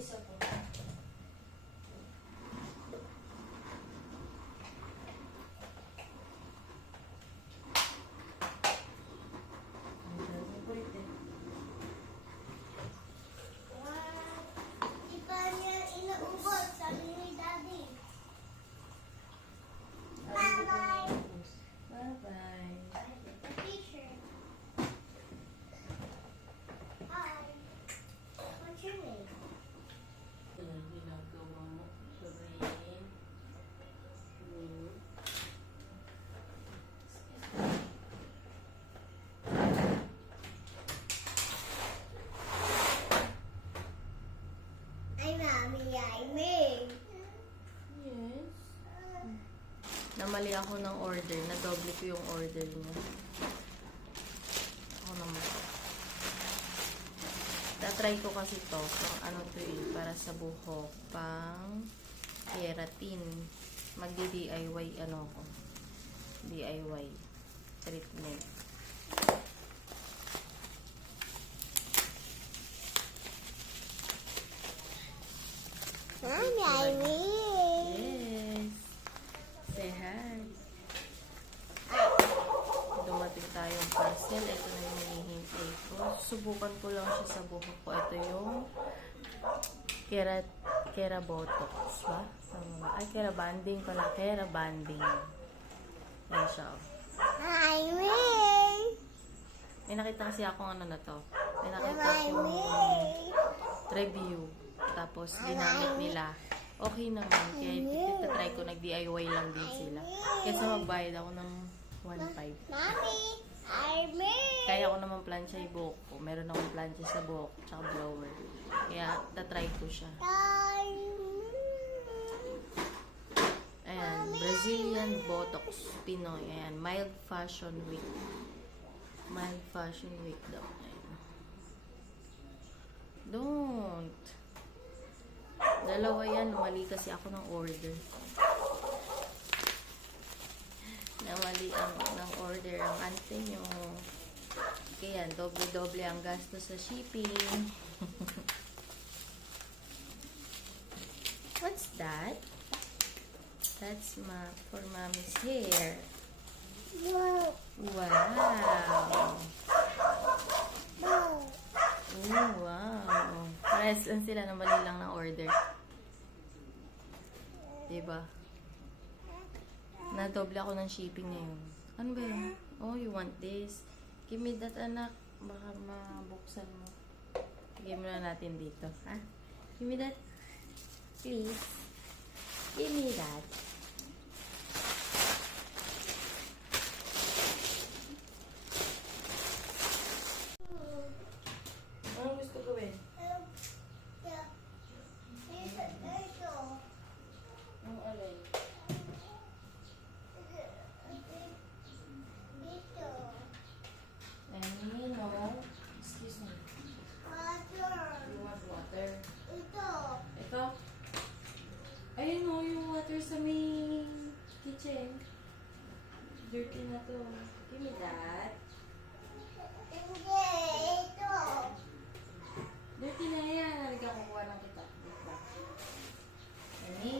Buntis ako. Namali ako ng order. Nadoble ko yung order niya. Ako naman. Tatry ko kasi to. Pang ano to eh. Para sa buhok. Pang keratin. Magdi-DIY ano ko. DIY. Treatment. Mommy, yes. Say hi. Dumating tayong parcel. Ito na yung hinihintay ko. Subukan ko lang siya sa buhok ko. Ito yung Kera Botox. Ba? Ay, Kera Banding pala. Kera Banding. Yan siya. May nakita kasi akong ano na to. May nakita akong review. Tapos, ginamit nila. Okay naman. Kaya try ko, nag-DIY lang din sila. Kesa magbayad ako ng 1.5. Kaya ako naman plansya yung buhok ko. Meron akong plansya sa buhok. Tsaka blower. Kaya, tatry ko siya. Ayan. Brazilian Botox Pinoy. Ayan. Mild Fashion Week. Mild Fashion Week daw. Ayan. Don't. Dalawa yan. Mali kasi ako ng order. Namali ng order ang ante nyo. Kaya doble-doble ang gasto sa shipping. What's that? That's for mommy's hair. Wow. Oh, wow. Parehas lang sila, namali lang ng order. Diba? Nadoble ako ng shipping ngayon. Ano ba yun? Oh, you want this? Give me that, anak. Baka mabuksan mo. Give mo na natin dito. Ha? Give me that. Please. Give me that. Anong gusto gawin? Ang alay. No. Excuse me. You want water? Ito? Ayun o, yung water sa may kitchen. Dirty na to. Give me that. Dirty na yan. Halika, kukuha lang kita. Diba? Nani?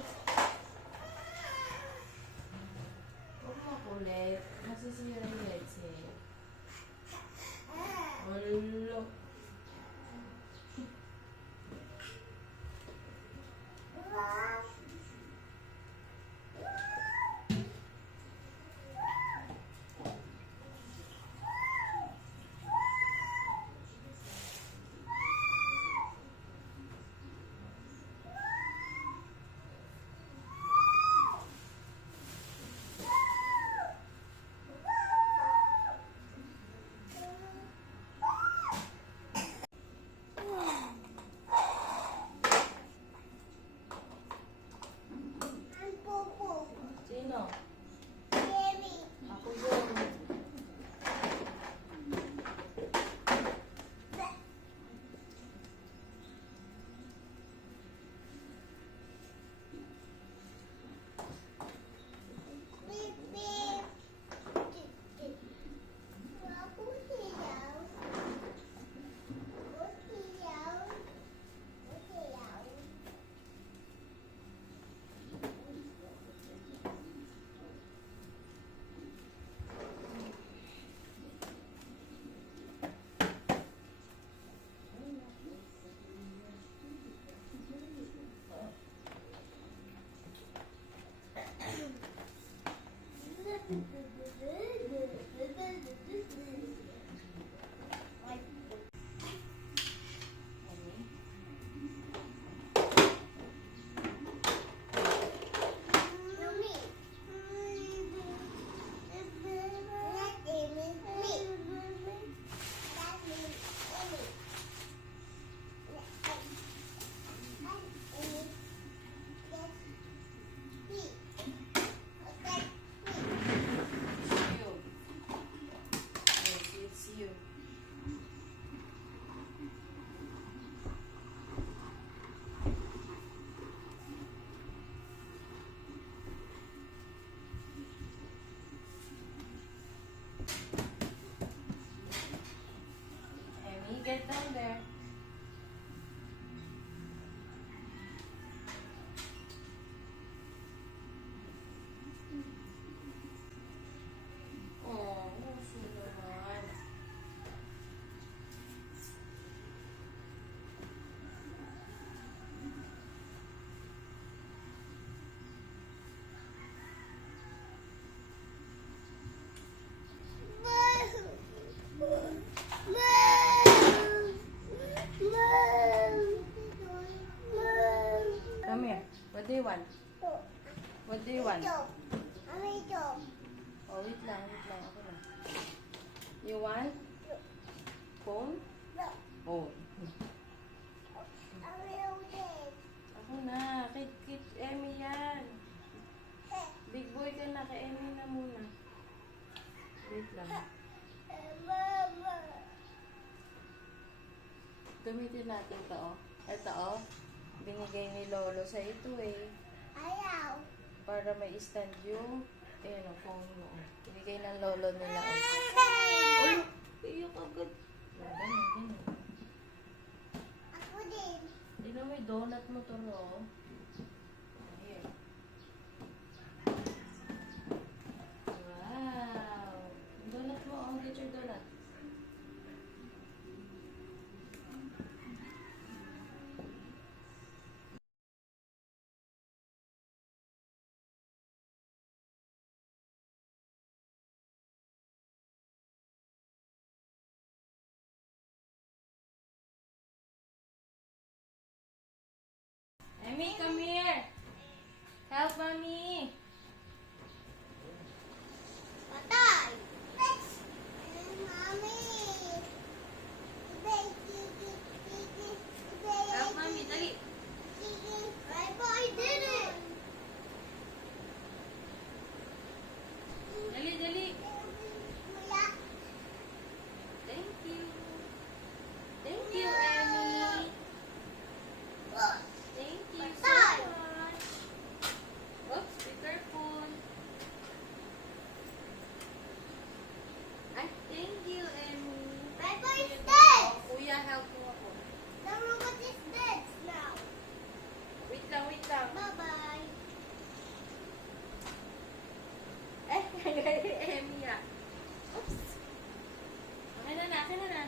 Huwag makulit. Masisira yung lights eh. Hello. want? What do you want? Ito. Mami, ito. Oh, wait lang. Ako na. You want? Phone? Oh. Mami, ulit. Ako na. Kay Emmy yan. Big boy ka na. Kay Emmy na muna. Wait lang. Mama. Gamitin natin to, oh. Ito, oh. Binigay ni Lolo sa ito, eh. Ayaw. Para may stand yung, ayan, oh, phone mo. Oh. Binigay ng Lolo nila, oh. Uy! Iyak agad. Ganun. Ako din. Tignan mo yung donut mo to, no? Ayan. Wow! Yung donut mo, oh. Get your donut. Emmy, come here. Help mommy. Patay. Mami. Help mommy, dali. I did it. Dali, dali. Wala. Thank you. Thank you, Emmy. Thank you so Patay. much. Oops, be careful. Ay, thank you, Emmy. My boy is dead. Oh, kuya, help mo ako. The robot is dead now. Wait lang, wait lang. Bye-bye. Eh, Emmy ah. Oops. Okay na na, okay na na.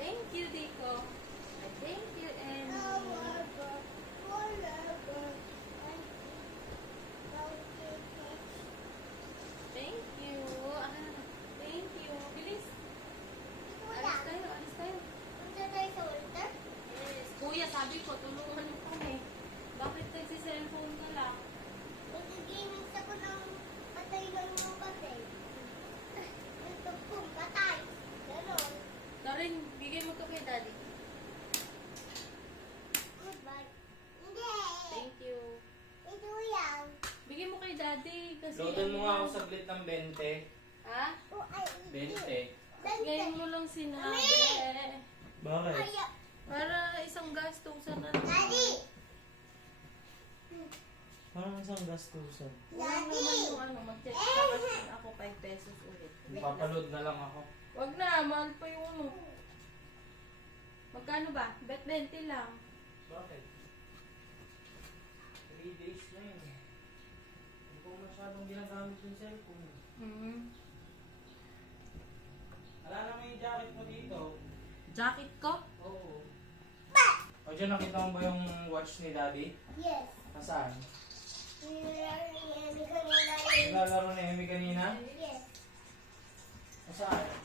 Thank you, Dico. Ay, thank you, Emmy. Thank you. Ah, thank you. Bilis. Alis tayo, alis tayo. Yes. Kuya, sabi ko, tulungan mo kami. Bakit nagsi-cellphone ka lang? Karin, bigay mo to kay daddy. Thank you. Bigay mo kay daddy kasi Loadan mo ano nga ako lang. saglit ng 20. Ha? 20. Ngayon mo lang sinabi. Bakit? Para isang gastusan na lang. Daddy! Parang isang gastusan. Walang naman yung ano, mag-check sa ako 5 pesos ulit. Papaload na lang ako. Wag na, mahal pa yung ano. Magkano ba? Bet 20 lang. Bakit? 3 days na yun. Hindi ko masyadong ginagamit yung cellphone. Hmm. Alala mo yung jacket mo dito? Jacket ko? Oo. O dyan, nakita mo ba yung watch ni daddy? Yes. Nasaan? Yes. Nilalaro ni Emmy kanina? Nasaan?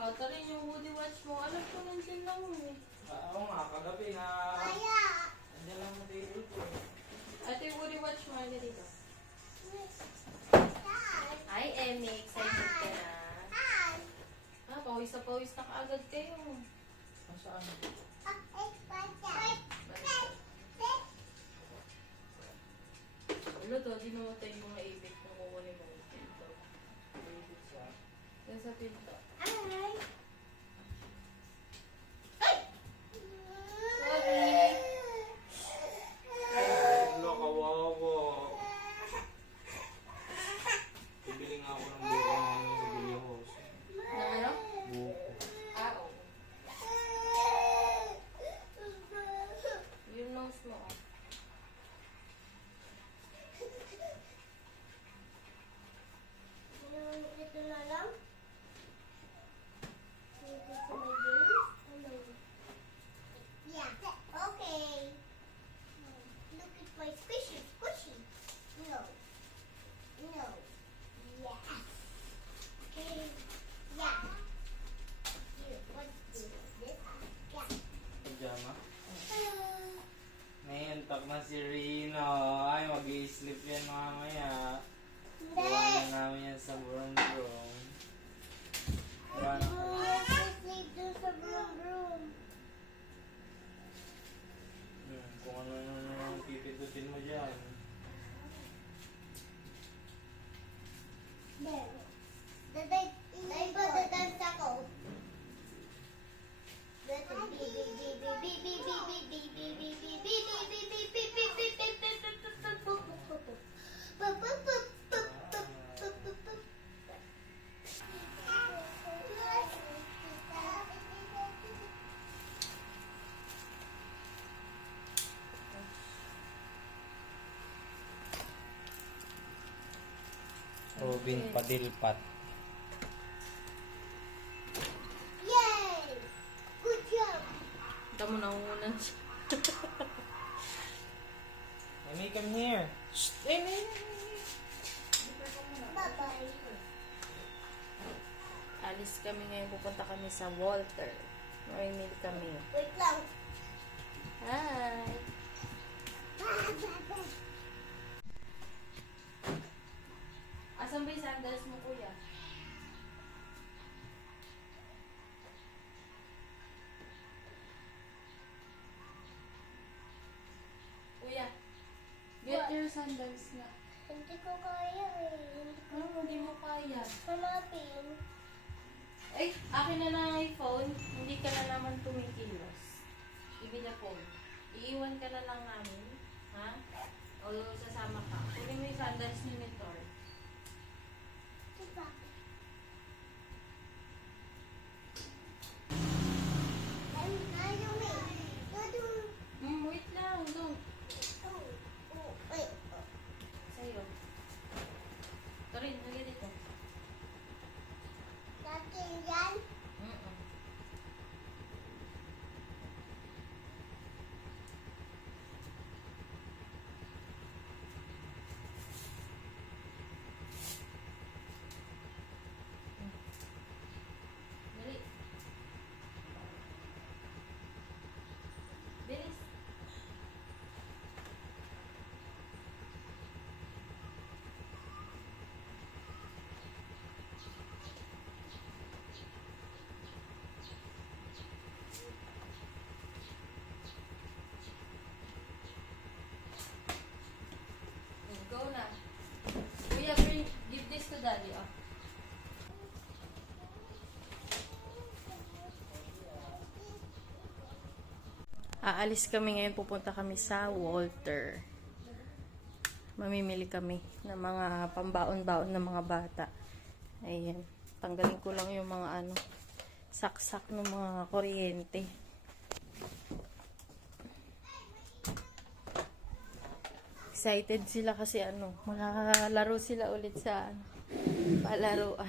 Ito rin yung hoodie watch mo. Alam ko nandiyan lang eh. Oo nga, kagabi na... Kaya. Nandiyan lang mo table ko. Ito yung hoodie watch mo. Ano dito? Saan? Hi, Emmy. Excited ka na? Saan? Ah, pawis na pawis na kaagad kayo. Nasaan? Wala to, di namatay yung mga ibig na kukunin mo yung pinto. Ibig siya. Yan sa pinto. Ay. Sorry. Hello, kawawa. Bibili nga ako ng buko namin sa Bilihos. Na ano? Buko. Ah, oo. Yung nose mo. Oh. Ito na lang. Pink padilpat. Yay! Good job. Tama na una siya. Amy, come here. Shh! Amy! Bye-bye. Alis kami ngayon. Pupunta kami sa Walter. Mamimili kami. Wait lang. Hi! Asan ba yung sandals mo, kuya? Kuya, get your sandals nga. Hindi ko kaya eh. Hindi mo kaya. Hanapin. Ay, akin na lang ang iPhone. Hindi ka na naman tumikilos. Ibig na phone. Iiwan ka na lang namin. Ha? O sasama ka. Kunin mo yung sandals ni Mentor. Diba? Ayaw na eh. Wait lang. Don't. Wait. Sa'yo. Torin, lagay dito. Natin yan. Mm-mm. Dali. Bilis. Go na. Kuya, give this to daddy, oh. Aalis kami ngayon, pupunta kami sa Walter. Mamimili kami ng mga pambaon-baon ng mga bata. Ayan. Tanggalin ko lang yung mga saksak ng mga kuryente. Excited sila kasi malalaro sila ulit sa palaruan.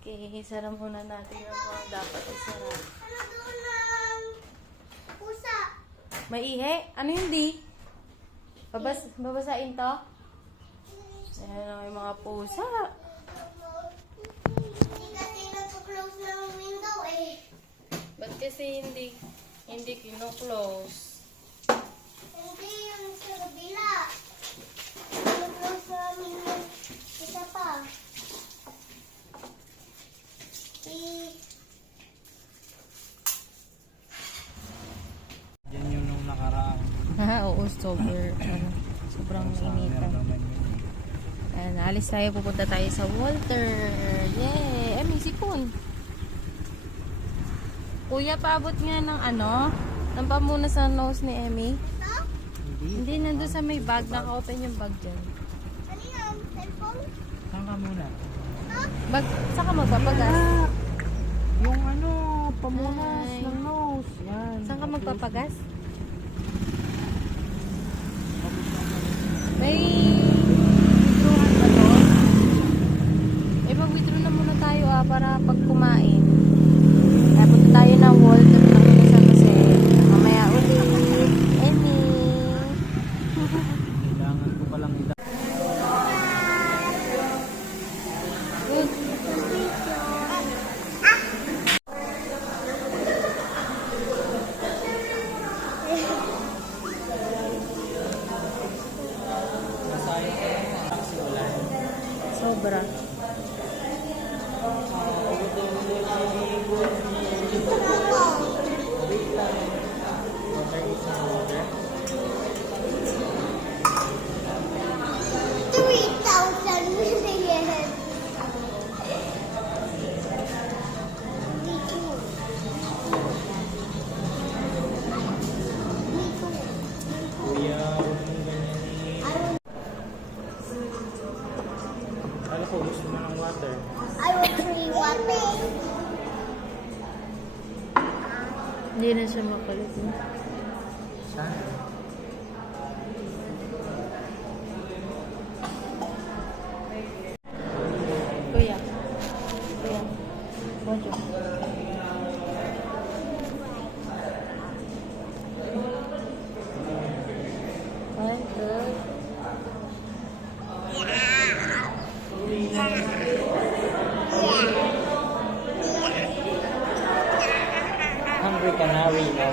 Okay, isara muna natin yung mga dapat isara. Ano doon ng pusa? Maihe? Ano hindi? Babasain to? Ayan yung mga pusa. Hindi kasi nag-close ng window eh. Ba't kasi hindi kino-close? Hindi yung sa kabila. Nag-close namin yung isa pa. Yan yung nung nakaraang. Oo, sobrang initan. Ayan, alis tayo, pupunta tayo sa Walter. Yay! May sipon. Kuya, paabot nga ng ng muna sa nose ni Emmy. Hindi, nandun sa may bag. Naka-open yung bag dyan. Ano yung cellphone? Saan ka muna? Bag, saan ka magpapagas? Yung pamunas Ay. ng nose. Yan. Saan ka magpapagas? May withdrawal ba doon? Mag-withdraw na muna tayo para pag kumain. Kaya punta tayo ng Walter na muna sa kasi mamaya ulit. Emmy! Kailangan ko palang ita. Good. Sobra. Kuya, huwag mong ganyan Kala ko gusto mo ng water. I will drink water. Hindi na siya makulit. Saan? American Harry, no?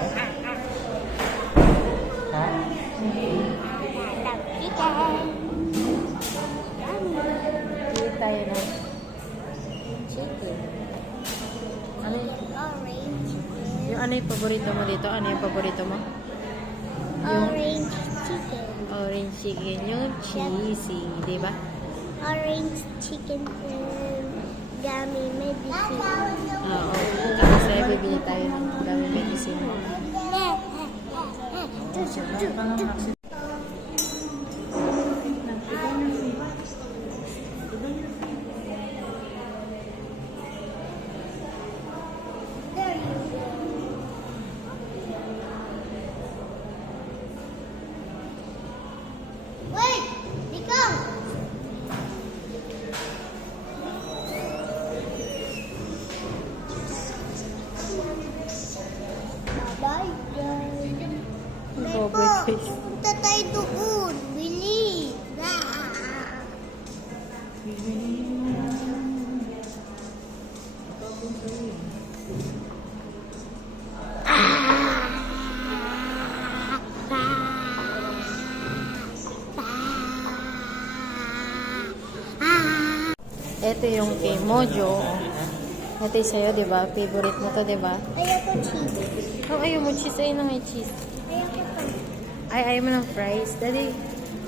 Ha? Pili tayo ng chicken. Ano yung, Orange. yung ano yung paborito mo dito? Ano yung paborito mo? Orange chicken. Orange chicken, yung cheesy, di ba? Orange chicken and gummy medicine. Oo. Kasi bibili tayo ng gamit medicine. There you go. Wait! Ikaw! Bye guys. Pobre face. Punta tayo doon. Bili. Ito yung kay Mojo. Ito yung sa'yo, di ba? Favorite mo to, di ba? Ayoko cheese. Oh, ayaw mo cheese. Ayun na may cheese. Ayoko pa. Ay, ayaw mo ng fries. Daddy.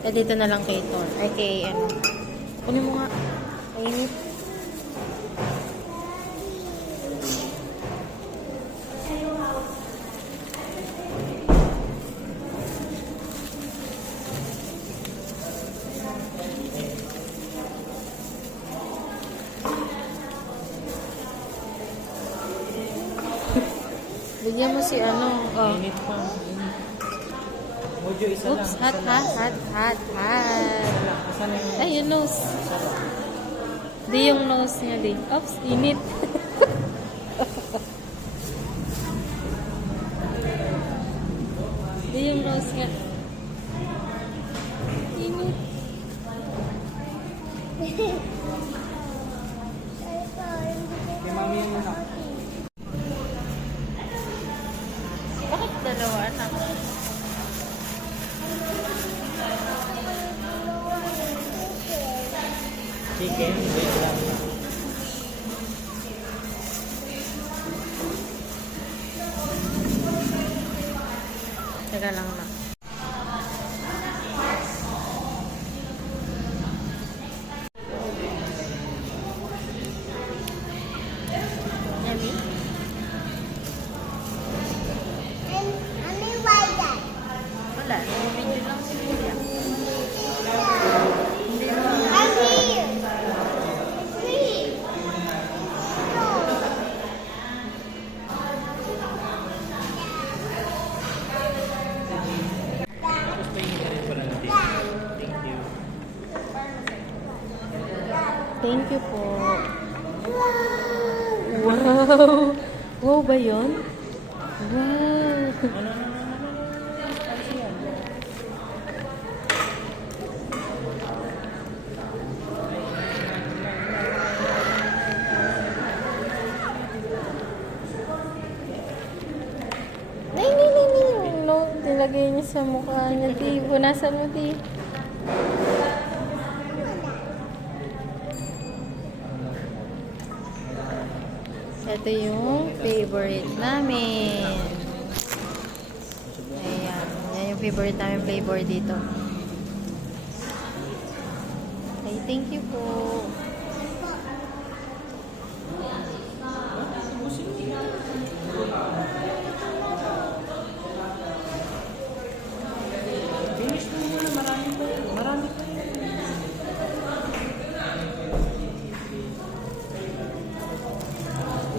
Dito na lang kay Thor. Ay, kay ano. Kunin mo nga. Ayun. Bigyan mo si ano. Oh. Init pa. Init. Mojo, isa lang. Oops, hot. Isa lang yung Ay, yung nose. Di yung nose niya, di. Oops, init. Di yung nose niya. Init. Kay mami yung anak. Bakit dalawa, anak? Chicken, wait lang. Teka lang na. Yummy? Ano yung bayad? Wala. Video lang si Julia. Hindi mo. I'm here. It's free. No. Gusto yung ganun pala natin. Thank you. Thank you po. Wow. Wow! Wow ba yun? Wow! Ano yan? Nay. No, nilagay niya sa mukha niya. Di, punasan mo, di. Ito yung favorite namin. Ayan. Yan yung favorite namin flavor dito. Okay, thank you po. Finish mo muna. Marami pa yun. Marami pa yun.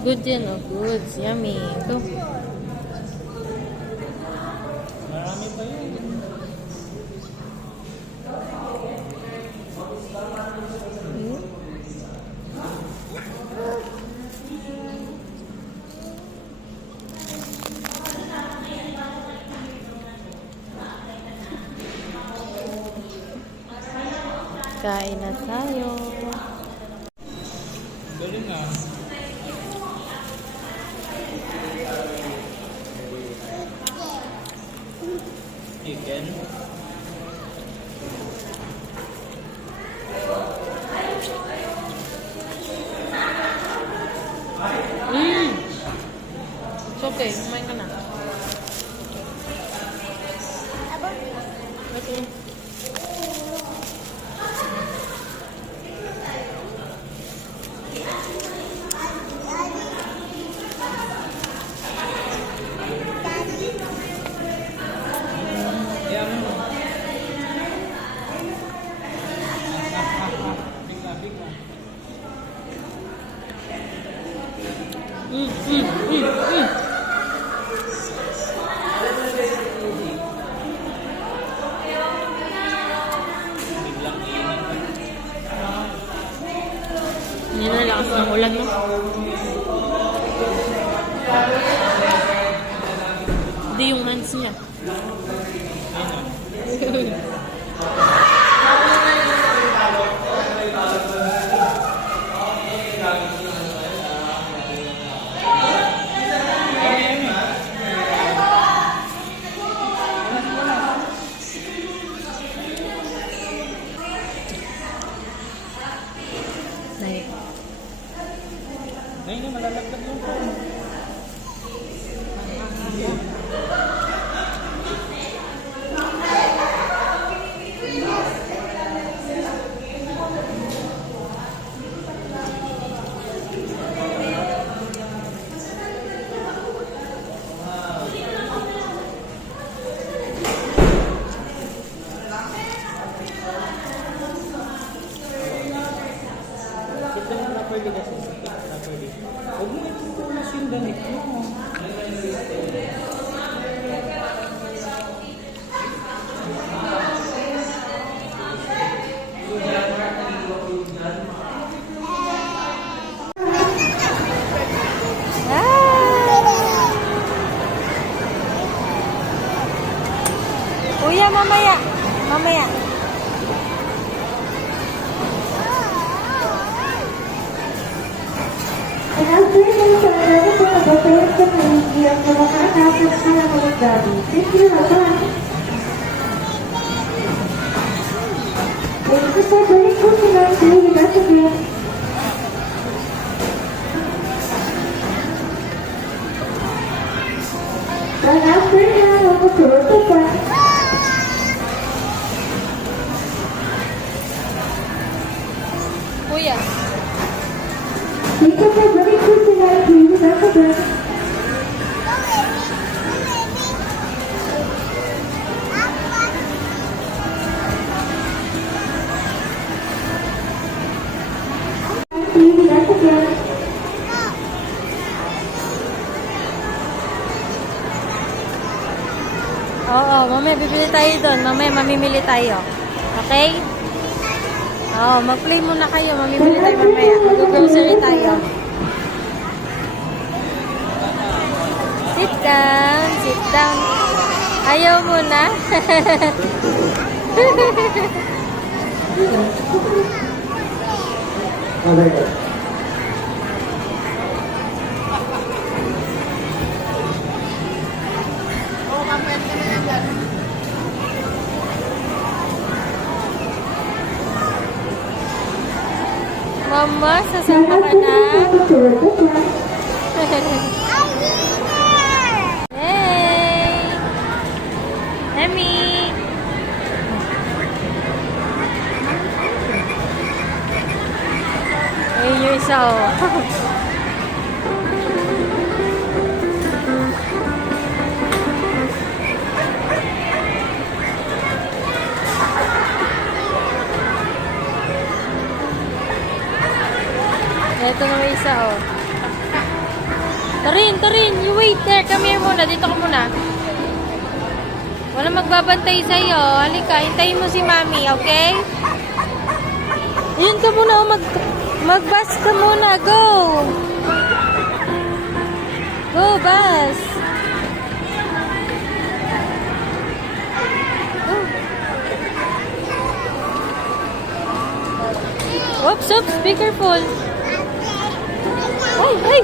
Good yan, oh. Good. Yummy. Ito. Marami pa yun. Hmm? Kain na tayo. Galing ah. Okay, kumain ka na. Okay. Kaya mo. Bigla. Hindi na lakas ng ulan mo. Hindi yung hands niya. Like, Ngayon na malalaglag yung phone. Kita mo properly kasi. Properly. Huwag mo itutulas yung damit mo. Kuya, mamaya. Mamaya. Pinag-birthday sa mga sa pagbabayan sa paligid ang mga anak at sa mga gabi. Thank you, Papa. Thank you sa balik ko sila sa mga sabihin. After na, ako tuto pa. Kuya. Thank you sa balik ko sila sa mga sabihin. Oo, mamaya bibili tayo doon. Mamaya mamimili tayo. Okay? Oo, mag-play muna kayo. Mamimili tayo mamaya. Mag-grocery tayo. Sit down. Sit down. Ayaw muna. Mama, sasama ka na? Hey! Emmy! Ayun yung isa, oh. Ito na may isa, oh. Tarin! You wait there. Come here muna. Dito ka muna. Walang magbabantay sa'yo. Halika, hintayin mo si Mami, okay? Yun ka muna, oh. Mag-bus ka muna. Go! Go, bus! Go! Oops, be careful. Hey!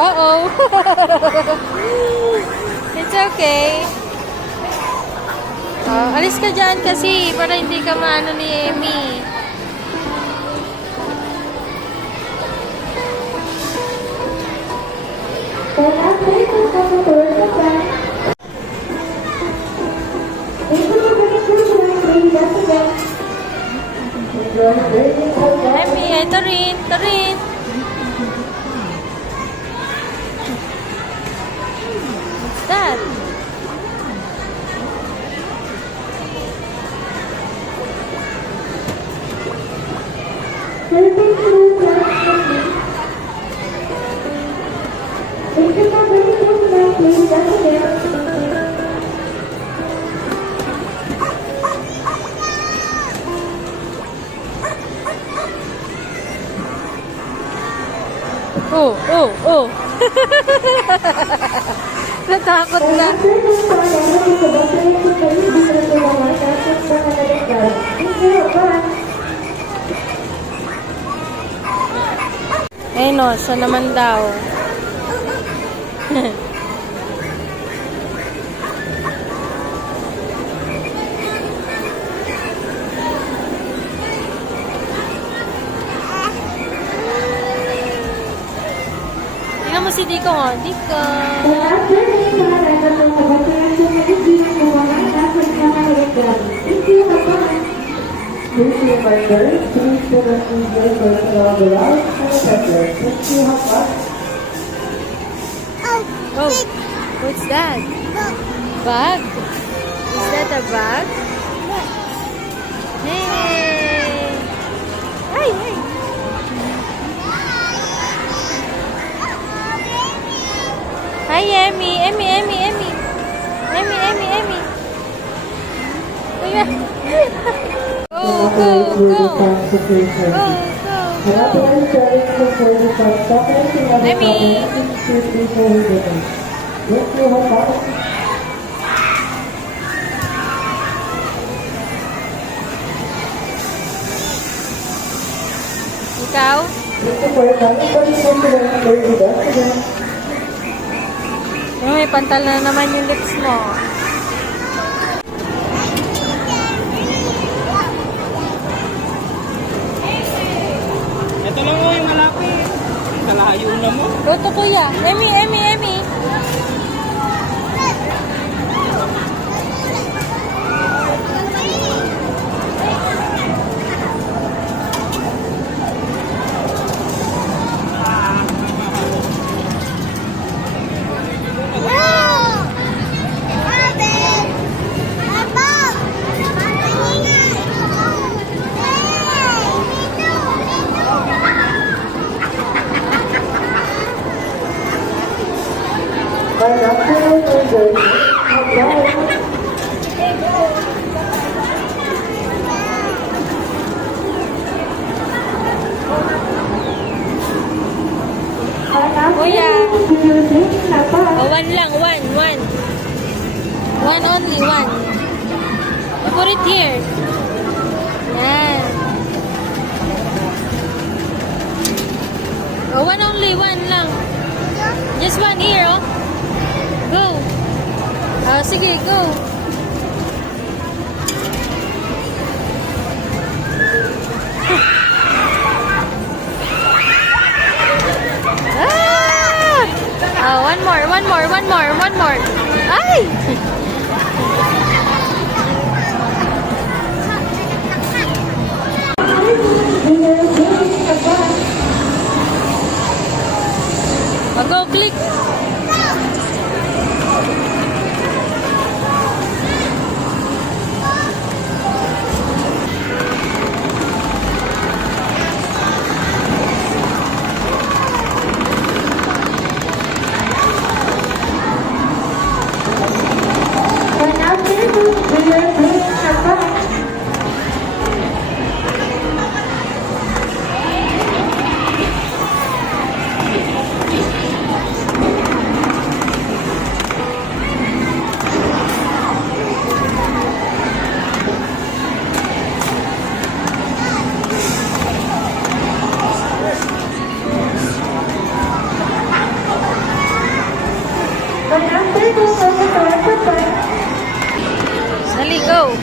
Uh-oh. It's okay. Alis ka dyan kasi para hindi ka maano ni Emmy. And after you come towards the front, thank you for bringing through the line, ladies and gentlemen. Enjoy the burning of the Emmy, ay Torin, Torin. What's that? Perfect blue flag. Thank you for bringing through the line, ladies and gentlemen. Oh, oh, oh. Natakot na. After this one, I'm looking for the place to play because we have one practice for another guy. Thank you, bye. Eh no, so naman daw. Tingnan mo si Diko, oh. Diko. And after this one, I'm looking for the place to play because we have one practice for another guy. Thank you, bye. Please reminder, please do not enjoy going around the route and center. Thank you, bye. Oh, what's that? Bag? Is that a bag? Hey! Hey, hey! Hi, Emmy! Emmy, Emmy, Emmy! Emmy, Emmy, Emmy! Kuya! Go, go, go! Go, go, go! Emmy! Ikaw? Oh, may pantal na naman yung lips mo. Ito lang mo yung malapit. Kalayo na mo. Go to kuya. Emmy, Emmy, Emmy. Kuya. Oh, one lang. One, one. One only, one. You put it here. Yan. Oh, one only, one lang. Just one here, oh. Go. Oh, sige, go. Ah! Oh, one more, one more, one more, one more. Ay! Go click. go.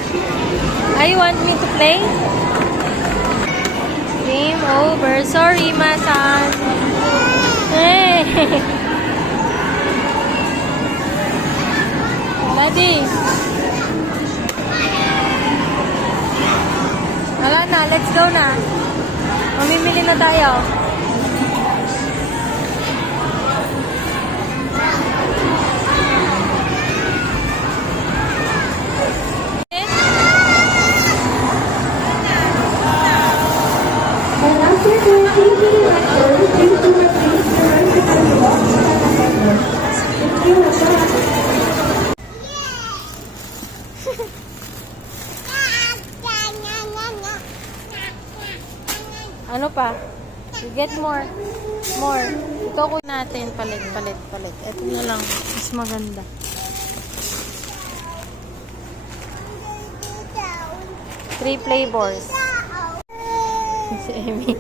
I want me to play? Game over. Sorry, Masan. Hey. Daddy. Wala na, let's go na. Mamimili na tayo. And after closing the lecture, please do not leave the rest of the walk Thank you, bye. Ano pa? You get more. More. Ito ko natin. Palit. Ito na lang. Mas maganda. Three flavors. Si Amy.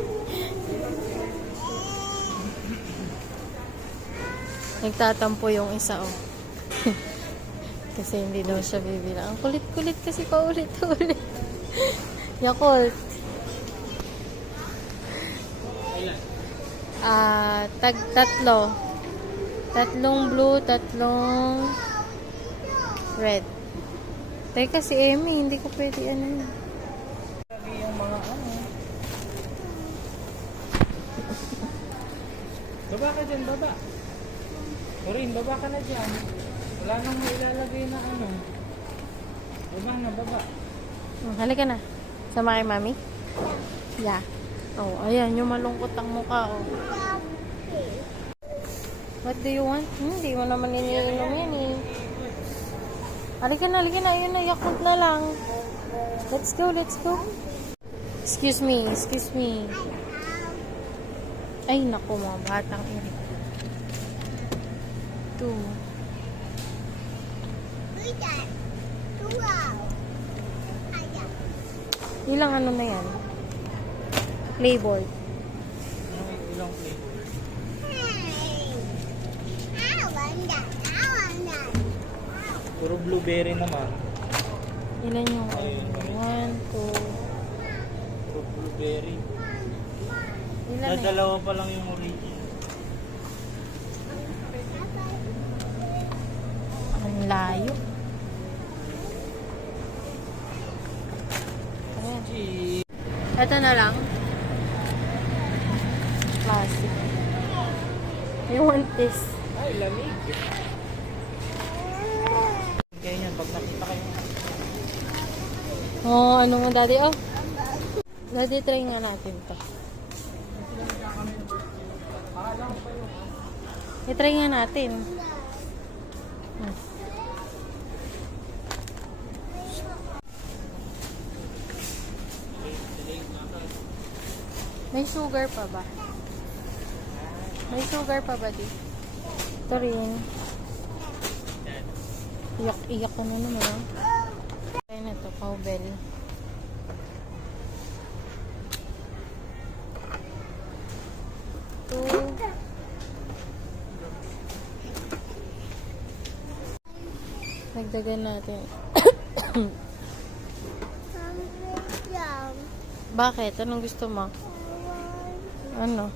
Nagtatampo yung isa, oh. Kasi hindi daw siya bibilang. Ang kulit-kulit kasi paulit-ulit. Yakult. Tatlo. Tatlong blue, tatlong red. Teka, si Amy, hindi ko pwede ano yun. Lagi yung mga ano. Baba ka dyan, baba. Corinne, baba ka na dyan. Wala nang mailalagay na ano. Baba na, baba. Halika na. Sama kay Mami? Yeah. Oh, ayan, yung malungkot ang mukha, oh. What do you want? Hindi mo naman iniinom yan, eh. Halika na. Ayun na, Yakult na lang. Let's go. Excuse me. Ay, naku, mga batang iri. 2. Ilang ano na yan? Playboard. Ilang flavor? Puro blueberry naman. Ilan yung 1, 2. Puro blueberry. Ilan na? Dalawa pa lang yung original. Ang layo. Ayan. Ito na lang. Classic. You want this? Ay, lamig. Kaya yan, pag nakita kayo. Oh, ano mo, Daddy? Oh. Daddy, try nga natin to. I-try nga natin. May sugar pa ba? May sugar pa ba, di? Ito rin. Iyak ko na naman, oh. Kaya na ito, cowbell. Nagdagan natin. Bakit? Anong gusto mo? Ano?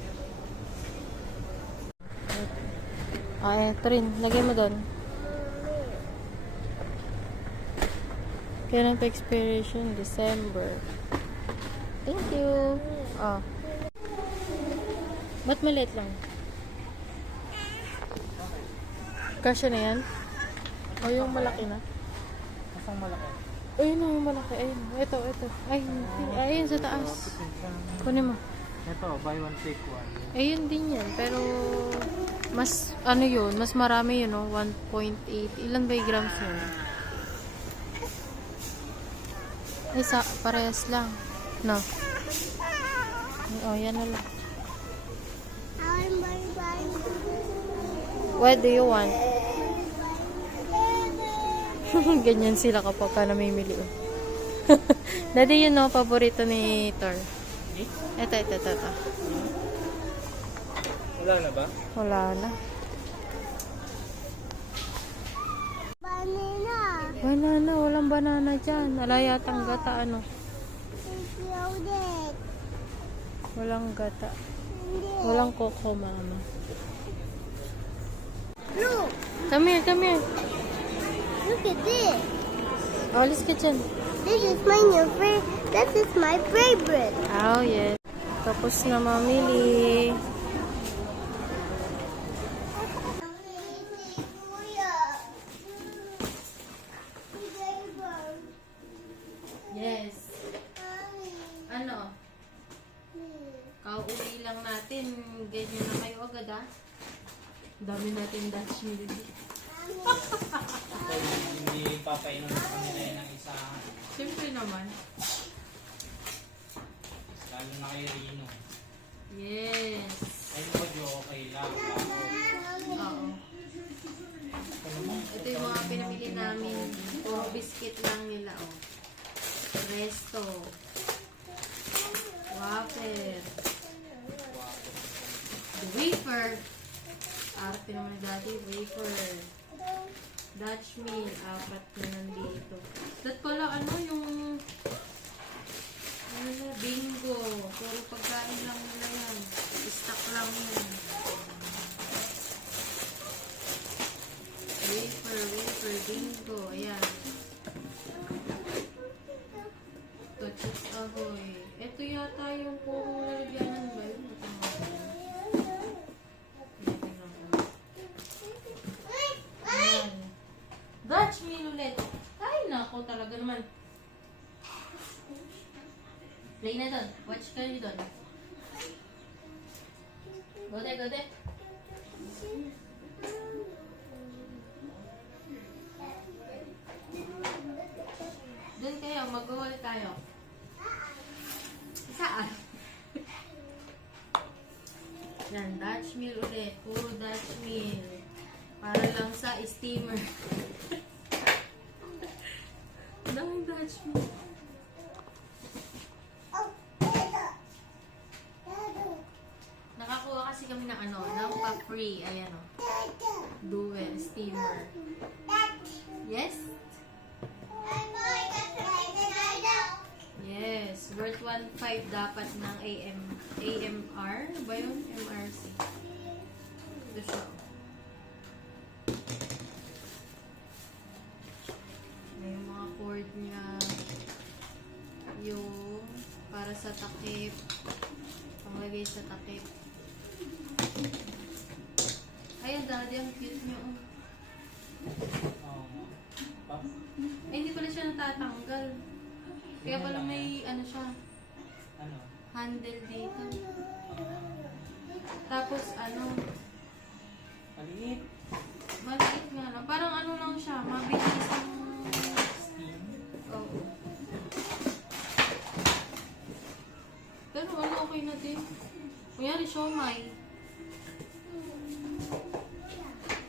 Ito rin. Lagay mo doon. Kailan pa expiration? December. Thank you. Oh. Ba't maliit lang? Kasya na yan? O yung malaki na? Masang malaki. Ayun yung malaki. Ayun. Ito. Ay, ayun sa taas. Kunin mo. Ito, buy one take one. Ayun din yan. Pero, mas, ano yun? Mas marami yun, no? 1.8. Ilan ba yung grams yun? Isa, parehas lang. No? Oh, yan na lang. What do you want? Ganyan sila kapag ka namimili. Daddy, yun, no? Paborito ni Thor. Ito. Wala na ba? Wala na. Banana. Banana, walang banana dyan. Wala yatang gata, ano. Loaded. Walang gata. Walang coco, mama. Look. Come here, come here. Look at this. Alis ka dyan. This is my new favorite. This is my favorite. Oh, yes. Tapos na mamili. Yes. Ano? Kauuli lang natin. Ganyan na kayo agad, ah. Dami natin Dutch meal. Hindi papainom sa kanila yun ng isa. Siyempre naman. Lalo na kay Rino. Yes. Ay, medyo okay lang. Oo. Ito yung mga pinamili namin. Puro biscuit lang nila, oh. Resto. Wafer. The wafer. Arte naman ni Daddy. Wafer. Dutch meal. 4 na nandito. That pala, ano, yung ano na, bingo. Puro pagkain lang nila yan. Stock lang yan. Wafer, bingo. Ayan. Ito, chips ahoy. Ito yata yung puro lalagyanan ba yun? Ayan. Dutch meal ulit. Ay, nako talaga naman. Play na doon. Watch kayo doon. Go there, go there. Doon kayo, mag-goal tayo. Saan? Yan, Dutch meal ulit. Puro Dutch meal. Para lang sa steamer. Daming Dutch meal. Nakakuha kasi kami ng ano, ng pa-free. Ayan o. Dual steamer. Yes? Yes. Worth 1.5 dapat ng AMR. Ba yun? MRC. Ito siya. May mga cord niya. Yung para sa takip. Panglagay sa takip. Ayan, Daddy. Ang cute niya. Oh. Eh, hindi pala siya natatanggal. Kaya pala may ano siya. Ano? Handle dito. Tapos ano. Maliit. Maliit nga lang. Parang ano lang siya. Mabilis ang... Steam. Oo. Pero ano, okay na din. Kunyari, siomay.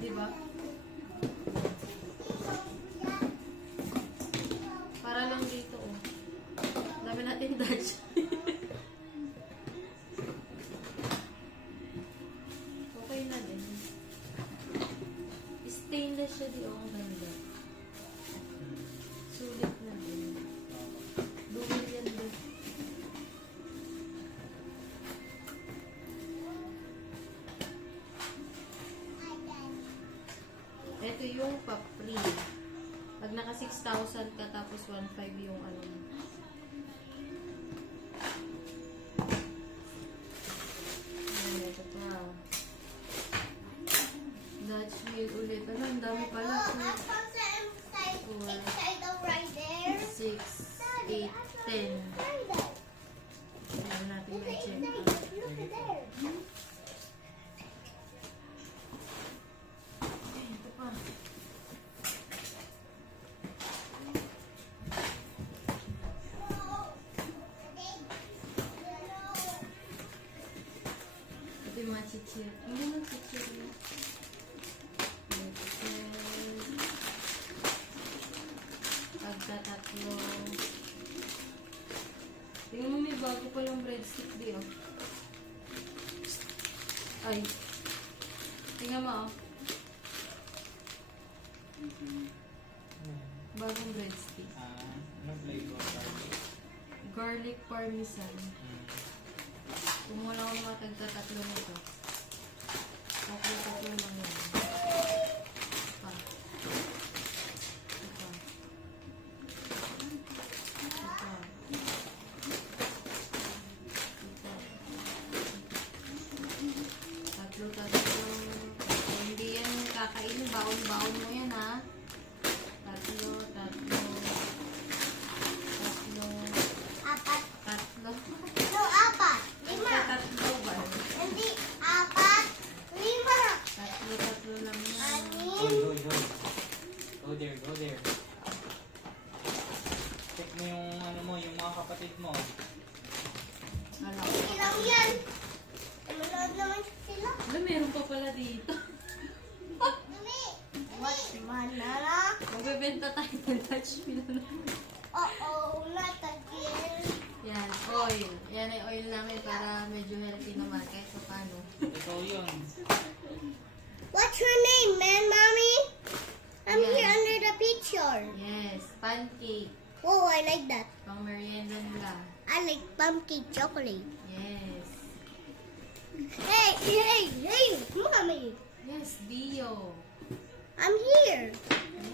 Diba? Para lang dito, oh. Dami natin Dutch. Okay na din. Stainless siya, di, oh. Ang ganda. Sulit na din. Dual yan din. Ito yung pa-free. Pag naka 6,000 ka tapos 1.5 yung ano mo. Ayan, ito pa. Dutch meal ulit. Ano, ang dami pala. 6, 8, 10. Ayan natin may check out. Ito pa. Ito yung mga chichir. Ang ganda ng chichir. Pagkatatlo. Tingnan mo, may bago palang breadstick di, oh. Ay. Tingnan mo, oh. bagong breadstick. Anong flavor? Garlic parmesan. Hmm. Kumuha lang ako mga tagtatatlo nito. Tatlo lang yan. Pa. Ito. Ito. Tatlo. Hindi yan kakainin. Baon-baon mo yan, ha? Tatlo. Apat. Tatlo. No, apat. Lima. Tatlo ba? Hindi. Apat. Lima. Tatlo lang yan. Anim. Go there, go there. Check mo yung ano mo, yung mga kapatid mo. Wala. Ilang yan? Manood naman sila. Wala, meron pa pala dito. Dumi. What's manana? Magbebenta tayo ng Dutch Mill. Uh-oh, not again. Yan, oil. Yan ay oil namin para medyo healthy naman kahit pa paano. Ikaw yun. What's your name, man, mommy? I'm Yes. here under the picture. Yes, pancake. Oh, I like that. Pang merienda nila. I like pumpkin chocolate. Yes. Hey, mommy. Yes, Bio. I'm here.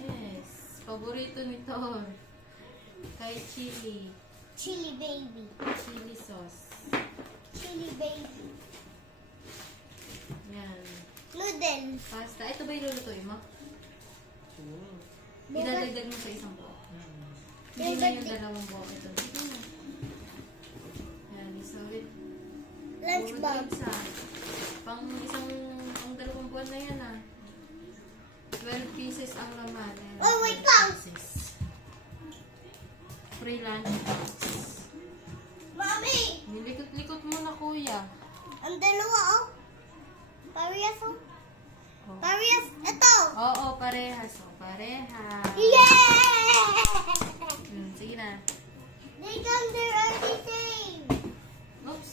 Yes. Paborito nito. Kay chili. Chili baby. Chili sauce. Chili baby. Yan. Noodles. Pasta. Ito ba ilulutuin mo? Sure. Idadagdag mo sa isang buo. Hmm. Hindi na yung dalawang buo. Ito. Dito na. Yan. Isa with Lunchbox. Pizza. Pang dalawang buwan na yan, 12 pieces ang laman. Ayan, Oh, wait 12 lang. pieces. Free lunch box. Mommy, Nilikot-likot mo na, kuya. ang dalawa, oh. Parehas, oh. Oh. Parehas. Ito. Oo, parehas. Oh, parehas. Yeah! Sige na. They come there are the same. Oops.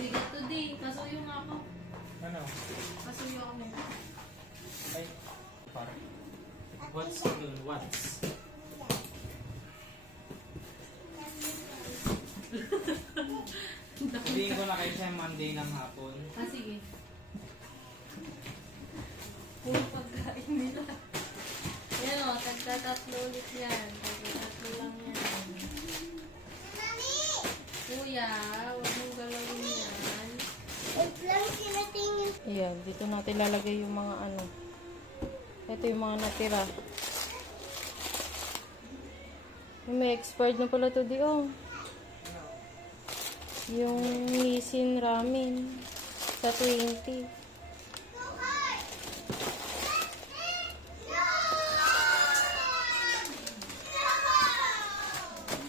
Bigat today. Kasuyo nga ako. Ano? Kasuyo ako. Ay. Parang. What's yun? What's? Sabihin ko na kayo siya Monday ng hapon. Sige. Puro pagkain nila. Yan o, tagtatatlo ulit yan. Tagtatatlo lang yan. Mommy, Kuya, huwag mong galawin yan. it's lang sinatingin. Ayan, dito natin lalagay yung mga ano. Ito yung mga natira. May expired na pala to di oh. Yung Nissin ramen sa 20.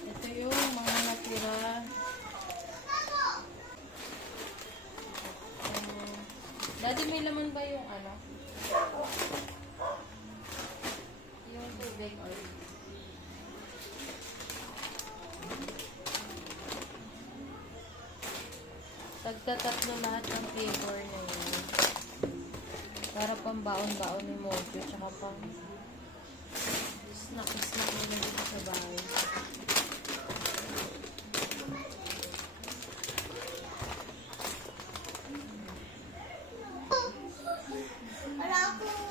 Ito yung mga natira. Dati may laman ba yung ano? Yung tubig or tagtatatlo lahat ng flavor na yun. Para pang baon-baon ni Mojo tsaka pang snack-snack na dito sa bahay. Wala akong...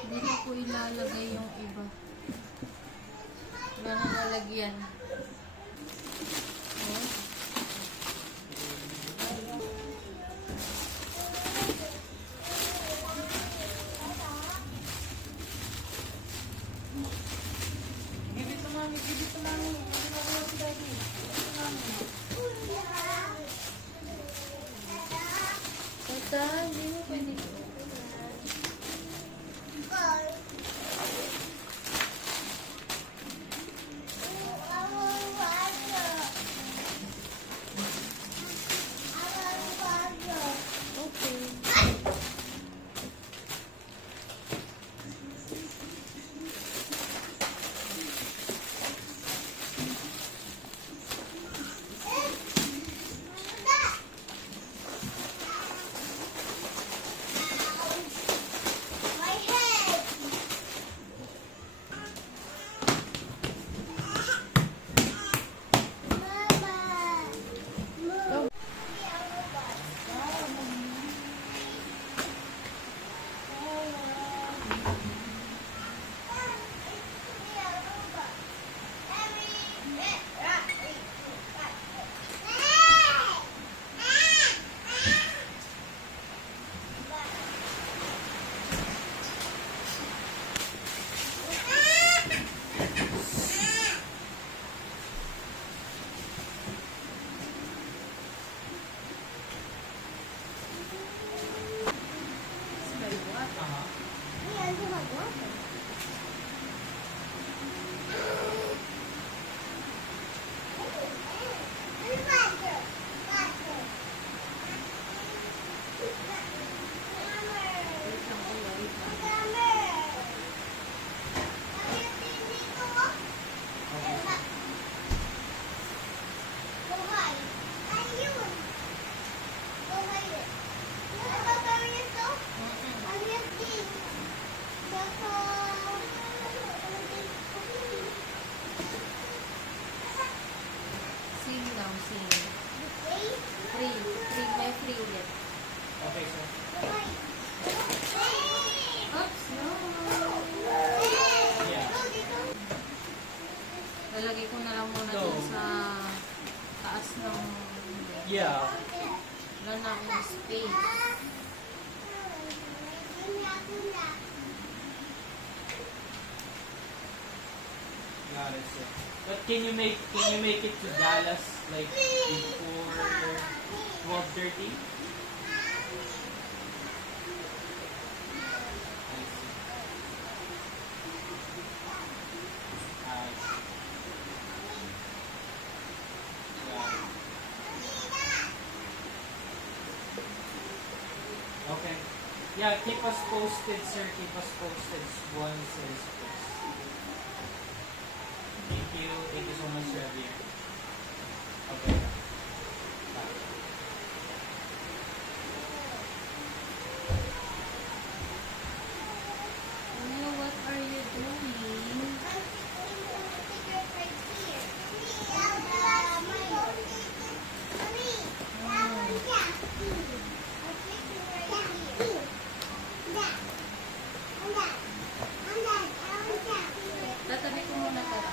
Hindi ko po ilalagay yung iba. Wala nang lalagyan. Oh. Give it to mommy, give it to mommy. Ginagawa si daddy. Give it to mommy. Tata, hindi mo pwede ko. face. Got it, sir. But can you make it to Dallas like before 12:30? Okay. Yeah, keep us posted, sir. Keep us posted once it's fixed. Thank you. Thank you so much, sir. Okay. Bye. Ano, what are you doing? Tatabi ko muna tara.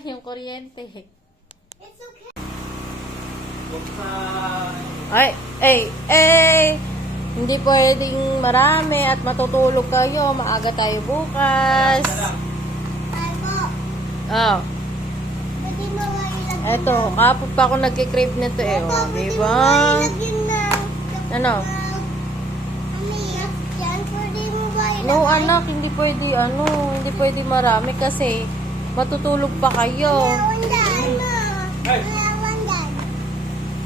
yung kuryente. It's okay. Huwag sa... Ay! Hindi pwedeng marami at matutulog kayo. Maaga tayo bukas. Ay po. Oh. Pwede mo nga ilagyan Eto, kapag pa ako nagkikrave nito eh. Oh, Pwede diba? mo nga ilagyan ng... Ano? Yan, pwede mo ba ilagyan? No, anak, hindi pwede marami kasi matutulog pa kayo. Ay!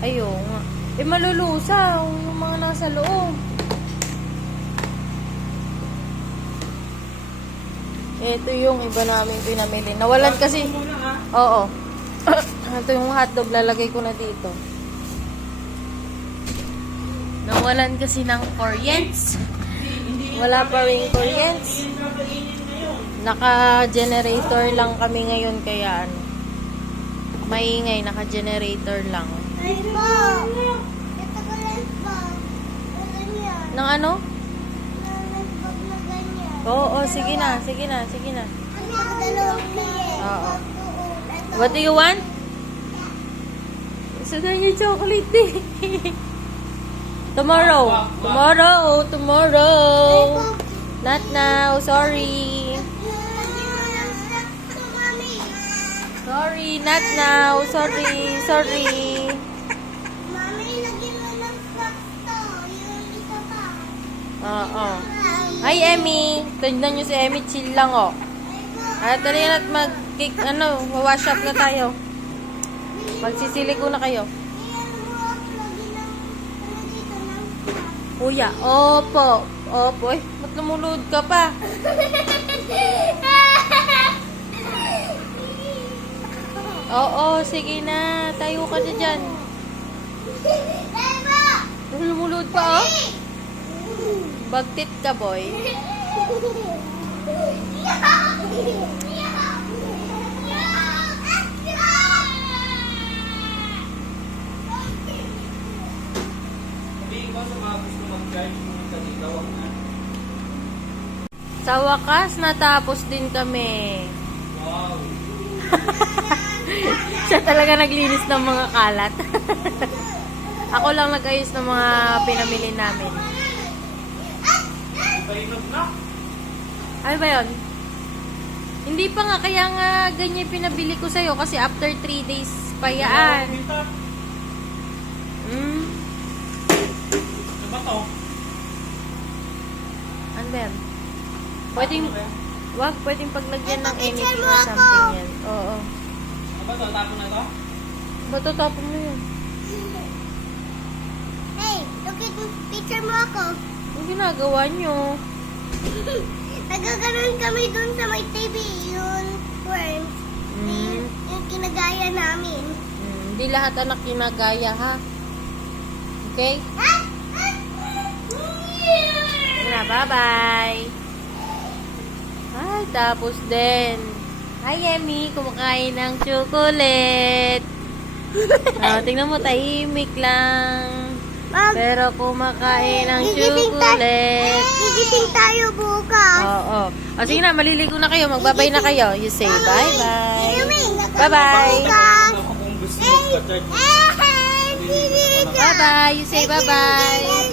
Ayaw nga. Malulusaw yung mga nasa loob. Ito yung iba namin pinamili. Nawalan kasi... Muna ha. Oo. Ito yung hotdog, lalagay ko na dito. Nawalan kasi ng kuryents. Wala pa rin kuryents. Naka-generator lang kami ngayon kaya ano. Maingay, naka-generator lang. Ay po. Ito ko lang po. Na ganyan. Nang ano? Nag-bag na ganyan. Oo, sige na. Ano ako dalawang cake? Oo. Ito. What do you want? Gusto na yung chocolate eh. Tomorrow. Not now, sorry. Sorry, not now. Sorry. Mami, lagyan mo ng snacks to. Yung isa pa. Oo. Hi, Emmy. Tignan nyo si Emmy, chill lang, oh. Dali na at wash up na tayo. Magsisiliko na kayo. Kuya, opo. Eh, ba't lumulod ka pa? Oo, sige na. Tayo ka na dyan. Lumulod pa, oh. Bagtit ka, boy. Sabihin ko sa mga gusto mag-charge pumunta dito, wag na. Sa wakas, natapos din kami. Wow. Siya talaga naglinis ng mga kalat. Ako lang nag-ayos ng mga pinamili namin. Painog na. Ano ba yun? Hindi pa nga, kaya nga ganyan pinabili ko sa'yo kasi after 3 days pa yan. Ano ba to? Ano ba yan? Pwedeng paglagyan ng anything picture mo or ako. something yan. Oo. Ano ba to? Tapon na to? Ba't tatapon mo yun? Hey, look at picture mo ako. Ang ginagawa nyo? Nagkakaroon kami dun sa may TV, yung worms. Yung kinagaya namin. Hindi lahat anak ginagaya, ha? Okay? Sige na, bye-bye! Ay, tapos din. Hi, Emmy! Kumakain ng chocolate! Tingnan mo, tahimik lang. Pero kumakain ng chocolate. Gigising tayo bukas. Oo. Sige na, maliligo na kayo. Magbabay na kayo. You say bye-bye. Bye-bye. Ako kung gusto mag-charge. Bye-bye. You say bye-bye.